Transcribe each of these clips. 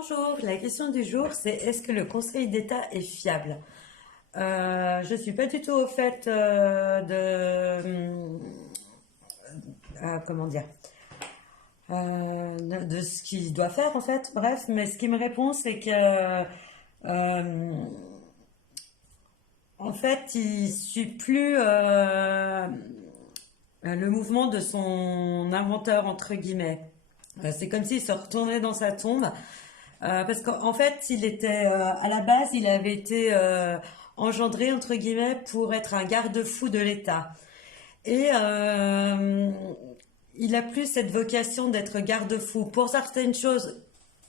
Bonjour, la question du jour c'est est-ce que le Conseil d'État est fiable? Je suis pas du tout au fait comment dire, de ce qu'il doit faire en fait. Bref, mais ce qui me répond c'est que en fait il suit plus le mouvement de son inventeur entre guillemets. C'est comme s'il se retournait dans sa tombe. Parce qu'en fait, il était à la base, il avait été engendré entre guillemets pour être un garde-fou de l'État. Et il a plus cette vocation d'être garde-fou. Pour certaines choses,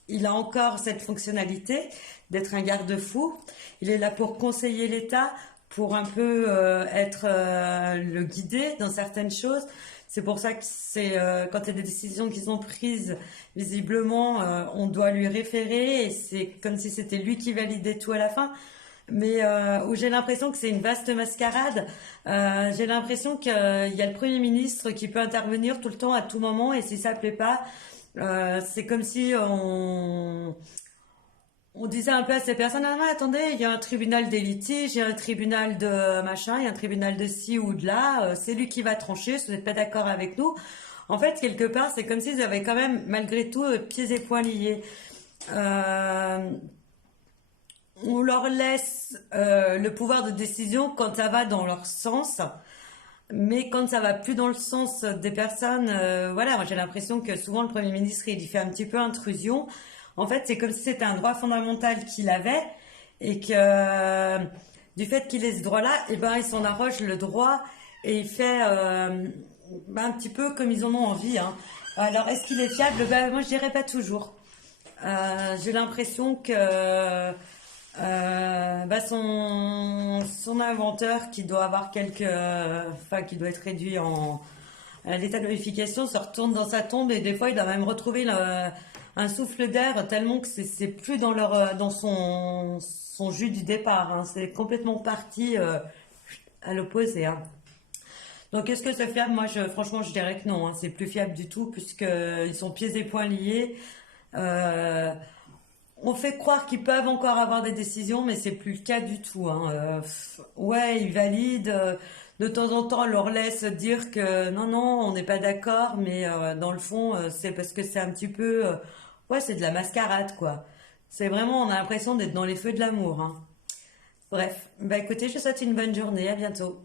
il a encore cette fonctionnalité d'être un garde-fou. Il est là pour conseiller l'État, pour un peu être le guider dans certaines choses. C'est pour ça que c'est quand il y a des décisions qui sont prises, visiblement, on doit lui référer et c'est comme si c'était lui qui validait tout à la fin. Mais où j'ai l'impression que c'est une vaste mascarade. J'ai l'impression qu'il y a le Premier ministre qui peut intervenir tout le temps, à tout moment, et si ça plaît pas, c'est comme si on disait un peu à ces personnes, ah non, attendez, il y a un tribunal des litiges, il y a un tribunal de machin, il y a un tribunal de ci ou de là, c'est lui qui va trancher, si vous n'êtes pas d'accord avec nous. En fait, quelque part, c'est comme s'ils avaient quand même, malgré tout, pieds et poings liés. Euh, on leur laisse le pouvoir de décision quand ça va dans leur sens, mais quand ça va plus dans le sens des personnes, voilà, moi j'ai l'impression que souvent le Premier ministre il y fait un petit peu intrusion. En fait, c'est comme si c'était un droit fondamental qu'il avait et que du fait qu'il ait ce droit-là, et ben il s'en arroge le droit et il fait un petit peu comme ils en ont envie. Hein. Alors, est-ce qu'il est fiable? Ben, moi, je dirais pas toujours. J'ai l'impression que son inventeur, qui doit avoir enfin, qui doit être réduit à l'état de modification, se retourne dans sa tombe et des fois, il doit même retrouver un souffle d'air tellement que c'est plus dans son jus du départ. Hein. C'est complètement parti à l'opposé. Hein. Donc, est-ce que c'est fiable? Moi, franchement, je dirais que non. Hein. C'est plus fiable du tout puisqu'ils sont pieds et poings liés. Euh, on fait croire qu'ils peuvent encore avoir des décisions, mais c'est plus le cas du tout. Hein. Ouais, ils valident. De temps en temps, on leur laisse dire que non, non, on n'est pas d'accord, mais dans le fond, c'est parce que c'est un petit peu, ouais, c'est de la mascarade, quoi. C'est vraiment, on a l'impression d'être dans les feux de l'amour. Hein. Bref, bah écoutez, je vous souhaite une bonne journée. À bientôt.